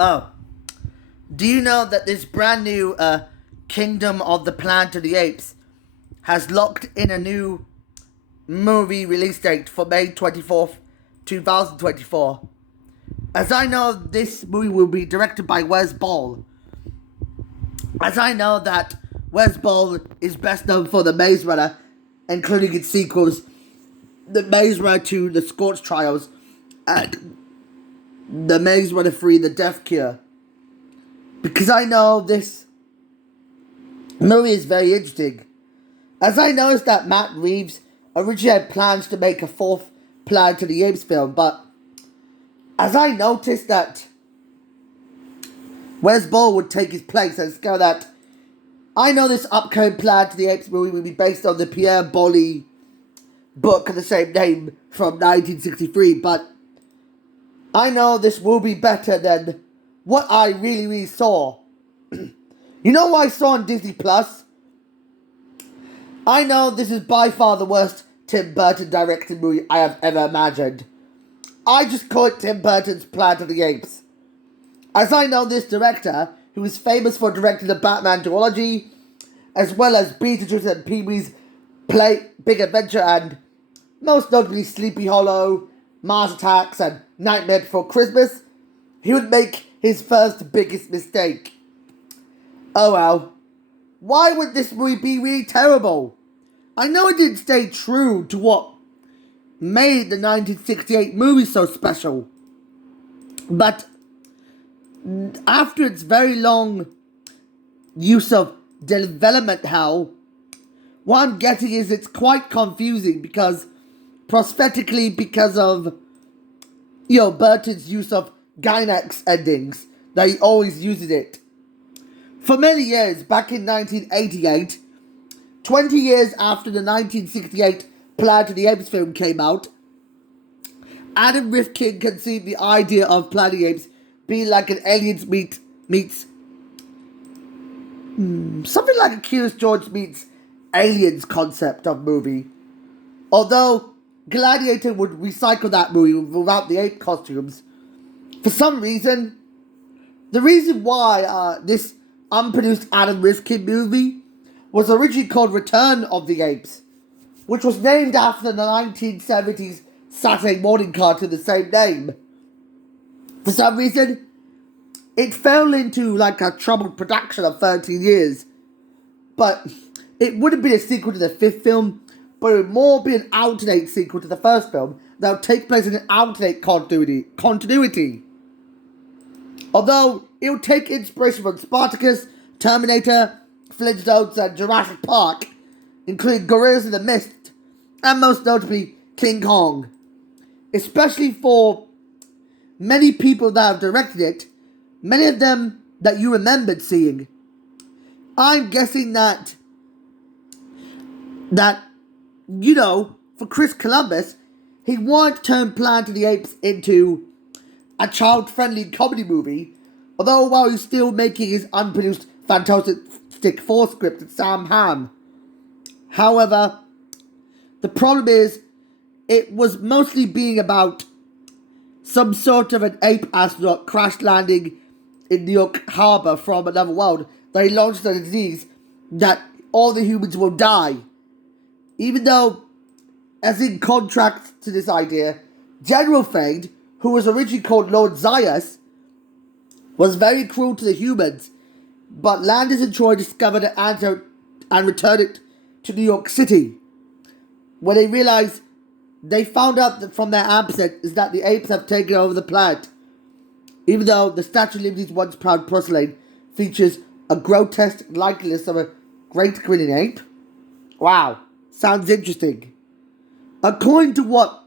Oh, do you know that this brand new Kingdom of the Planet of the Apes has locked in a new movie release date for May 24th, 2024? As I know, this movie will be directed by Wes Ball. As I know that Wes Ball is best known for The Maze Runner, including its sequels, The Maze Runner 2, The Scorch Trials, and The Maze Runner 3, The Death Cure. Because I know this movie is very interesting. As I noticed that Matt Reeves originally had plans to make a fourth Planet of the Apes film, but as I noticed that Wes Ball would take his place and discover that I know this upcoming Planet of the Apes movie will be based on the Pierre Boli book of the same name from 1963, but I know this will be better than what I really saw. You know what I saw on Disney Plus? I know this is by far the worst Tim Burton directed movie I have ever imagined. I just call it Tim Burton's Planet of the Apes. As I know this director, who is famous for directing the Batman duology, as well as Beetlejuice and Pee-wee's Big Adventure, and most notably Sleepy Hollow, Mars Attacks, and Nightmare Before Christmas, he would make his first biggest mistake. Oh well. Why would this movie be really terrible? I know it didn't stay true to what made the 1968 movie so special, but after its very long use of development hell, what I'm getting is it's quite confusing because prosthetically because of Burton's use of Gynax endings that he always uses it. For many years, back in 1988, 20 years after the 1968 Planet of the Apes film came out, Adam Rifkin conceived the idea of Planet of the Apes being like an Aliens meets something like a Curious George meets Aliens concept of movie. Although Gladiator would recycle that movie without the ape costumes, for some reason, the reason why this unproduced Adam Rifkin movie was originally called Return of the Apes, which was named after the 1970s Saturday morning cartoon the same name. For some reason, it fell into like a troubled production of 13 years. But it wouldn't be a sequel to the fifth film, but it would more be an alternate sequel to the first film that would take place in an alternate continuity. Although it would take inspiration from Spartacus, Terminator, Flintstones, and Jurassic Park, including Gorillas in the Mist, and most notably King Kong. Especially for many people that have directed it, many of them that you remembered seeing. I'm guessing that for Chris Columbus, he wanted to turn Planet of the Apes into a child-friendly comedy movie, although while he's still making his unproduced Fantastic Four script with Sam Hamm. However, the problem is, it was mostly being about some sort of an ape astronaut crash landing in New York Harbor from another world that he launched a disease that all the humans will die. Even though, as in contrast to this idea, General Fade, who was originally called Lord Zaius, was very cruel to the humans, but Landis and Troy discovered an antidote and returned it to New York City, where they found out that from their absence is that the apes have taken over the planet, even though the Statue of Liberty's once proud porcelain features a grotesque likeness of a great grinning ape. Wow, sounds interesting. According to what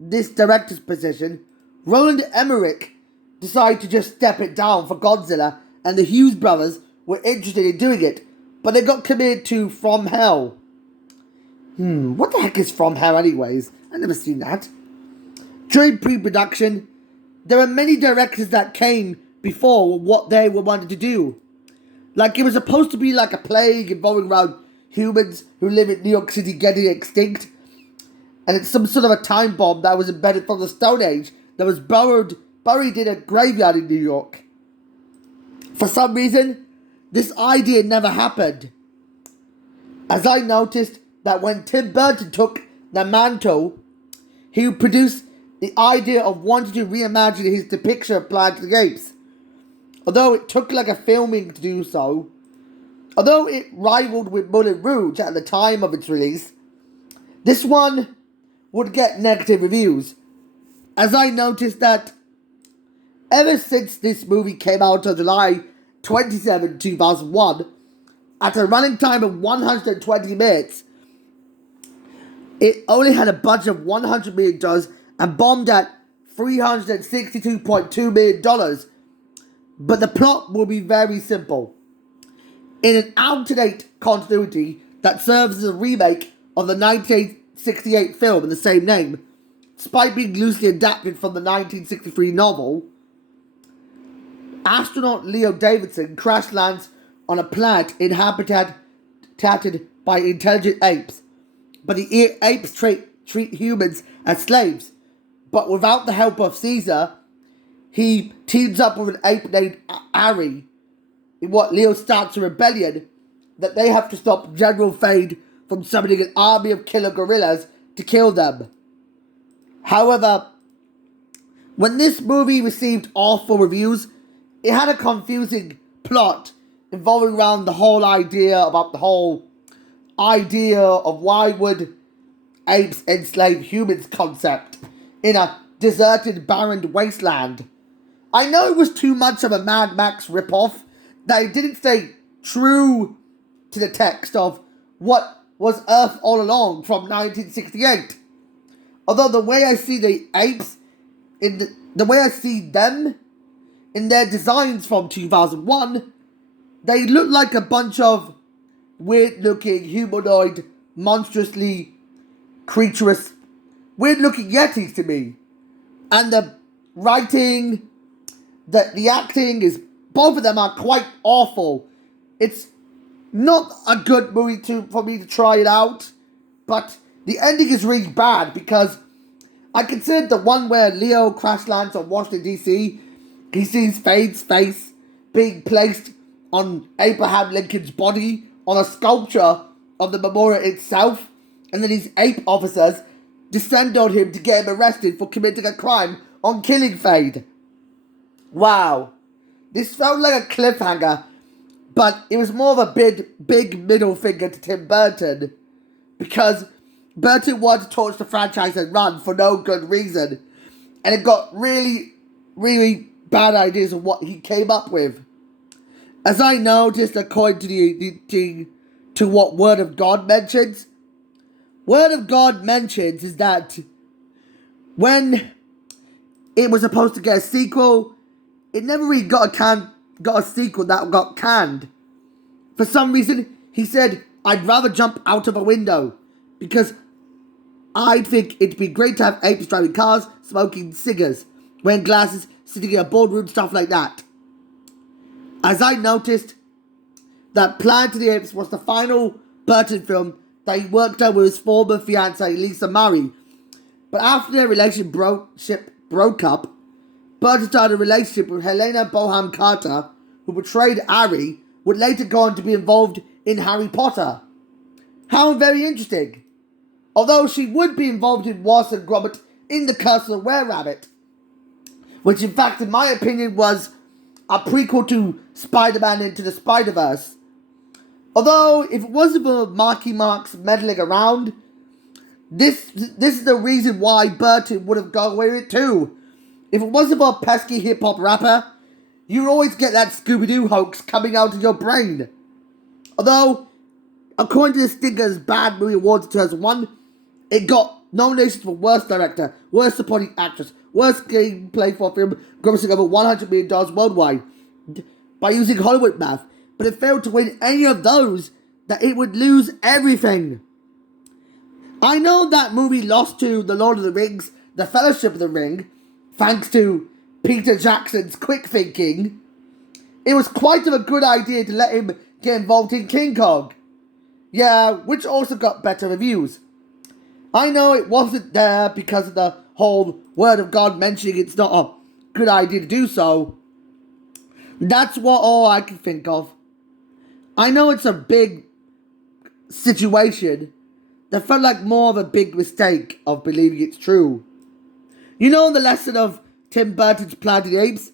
this director's position, Roland Emmerich decided to just step it down for Godzilla, and the Hughes brothers were interested in doing it, but they got committed to From Hell. What the heck is From Hell anyways? I've never seen that. During pre-production, there were many directors that came before what they were wanting to do. Like it was supposed to be like a plague involving around humans who live in New York City getting extinct. And it's some sort of a time bomb that was embedded from the Stone Age that was buried in a graveyard in New York. For some reason, this idea never happened, as I noticed that when Tim Burton took the mantle, he produced the idea of wanting to reimagine his depiction of Planet of the Apes. Although it took like a filming to do so, although it rivaled with Moulin Rouge at the time of its release, this one would get negative reviews, as I noticed that ever since this movie came out on July 27, 2001, at a running time of 120 minutes, it only had a budget of $100 million and bombed at $362.2 million. But the plot will be very simple. In an out-to-date continuity that serves as a remake of the 1968 film in the same name, despite being loosely adapted from the 1963 novel, astronaut Leo Davidson crash lands on a planet inhabited by intelligent apes, but the apes treat humans as slaves. But without the help of Caesar, he teams up with an ape named Ari in what Leo starts a rebellion that they have to stop General Fade from summoning an army of killer gorillas to kill them. However, when this movie received awful reviews, it had a confusing plot involving around the whole idea of why would apes enslave humans concept in a deserted, barren wasteland. I know it was too much of a Mad Max ripoff, that it didn't stay true to the text of what was Earth all along from 1968. Although the way I see the apes, the way I see them in their designs from 2001, they look like a bunch of weird-looking, humanoid, monstrously creaturous, weird-looking yetis to me. And the writing, the acting is, both of them are quite awful. It's not a good movie for me to try it out, but the ending is really bad because I consider the one where Leo crash lands on Washington DC. He sees Fade's face being placed on Abraham Lincoln's body on a sculpture of the memorial itself, and then these ape officers descend on him to get him arrested for committing a crime on killing Fade. Wow. This felt like a cliffhanger, but it was more of a big middle finger to Tim Burton, because Burton wanted to torch the franchise and run for no good reason, and it got really, really bad ideas of what he came up with. As I noticed, according to what Word of God mentions is that when it was supposed to get a sequel, it never really got a sequel that got canned. For some reason, he said, "I'd rather jump out of a window, because I think it'd be great to have apes driving cars, smoking cigars, wearing glasses, sitting in a boardroom, stuff like that." As I noticed that Planet of the Apes was the final Burton film that he worked on with his former fiancée Lisa Murray. But after their relationship broke up, Burton started a relationship with Helena Bonham Carter, who portrayed Ari, would later go on to be involved in Harry Potter. How very interesting. Although she would be involved in Wallace and Gromit in The Curse of the Were-Rabbit, which in fact, in my opinion, was a prequel to Spider-Man Into the Spider-Verse. Although, if it wasn't for Marky Mark's meddling around, this is the reason why Burton would have gone away with it too. If it wasn't for a pesky hip-hop rapper, you always get that Scooby-Doo hoax coming out of your brain. Although, according to the Stinger's Bad Movie Awards in 2001, it got nominations for Worst Director, Worst Supporting Actress, Worst Screenplay for a film grossing over $100 million worldwide by using Hollywood math, but it failed to win any of those, that it would lose everything. I know that movie lost to The Lord of the Rings, The Fellowship of the Ring, thanks to Peter Jackson's quick thinking. It was quite of a good idea to let him get involved in King Kong. Yeah, which also got better reviews. I know it wasn't there because of the whole Word of God mentioning it's not a good idea to do so. That's what all I can think of. I know it's a big situation that felt like more of a big mistake of believing it's true. You know the lesson of Tim Burton's Planet of the Apes?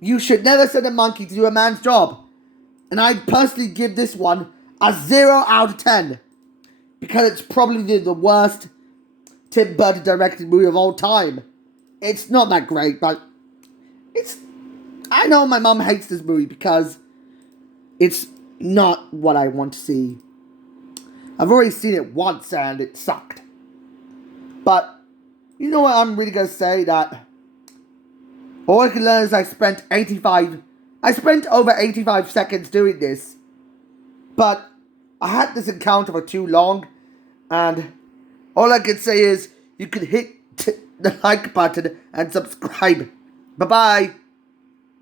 You should never send a monkey to do a man's job. And I'd personally give this one a 0 out of 10. Because it's probably the worst Tim Burton directed movie of all time. It's not that great, but it's... I know my mum hates this movie because it's not what I want to see. I've already seen it once and it sucked. But, you know what I'm really going to say? That all I can learn is I spent over 85 seconds doing this. But I had this encounter for too long. And all I can say is you can hit the like button and subscribe. Bye-bye.